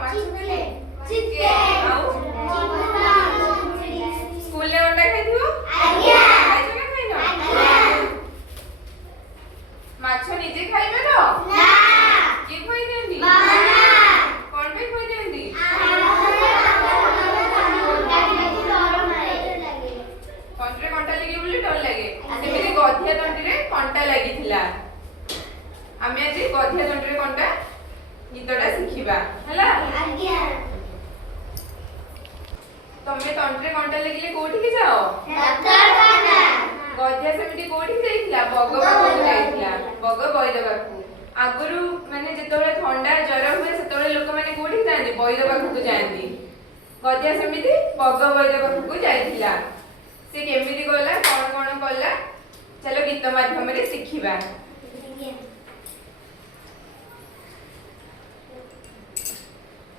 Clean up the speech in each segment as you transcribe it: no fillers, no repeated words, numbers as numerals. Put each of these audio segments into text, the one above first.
माछ खाइले चिकेन आउ स्कूल ले अंडा खाइथियो आज्ञा खाइछ ना खाइनो आज्ञा माछ निजे खाइबे न ना की खोइ देंदी मामा कोन पे खोइ देंदी कंटे कंटा लगी बोली डर लागे सेमिति गधिया तंटी रे कंटा लागि थिला आमे आज गधिया तंटी रे कंटा गीतटा शिखिबा हला आज्ञा तमे तंटी रे कंटा लागिले कोठी के जाओ डाक्टरखाना गधिया सेमिति कोठी जाइथिला बग बाबू जाइथिला बग बैद बाबू आगुरु माने जेतोले ठंडा जर हुए सेतोले लोक माने कोठी जांदी बैद बाबू को जांदी गधिया सेमिति बग बैद बाबू को जाइथिला से केमिति गला कोन कोन कला चलो गीत माध्यम रे शिखिबा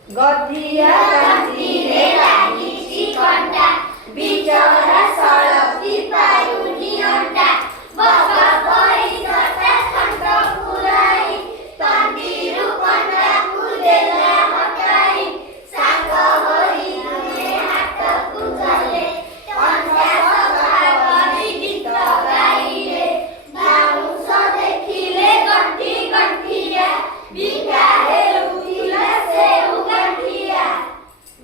गधिया तंतीरे लागिछि कंटा बिचरा सळकी पारुनी अंटा बगा पई सता खंड पुराई तंतीरु कंटा कुदेला हटाई सांग होई दुने हाथ कुचले कंटा सफा करी गीत गाइले बाउंस देखिले गंठी गंठिया बिका हेउतिला से गंठिया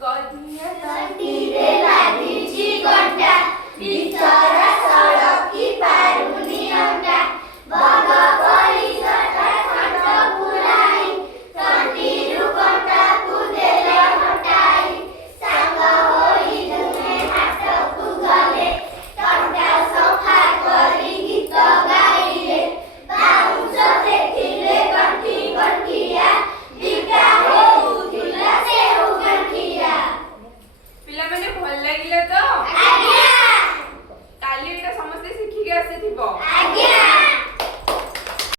गधिया तंतीरे लागिछि कंटा बिचरा सळकी पारुनी अंटा बगा पई सता खंड पुराई तंतीरु कंटा कुदेला हटाई सांग होई दुने हाथ कुगले कंटा सफा करी गीत गाइले बाउंस देखिले गंठी गंठिया बिका हेउतिला से गंठिया पिला माने भल लागिला तो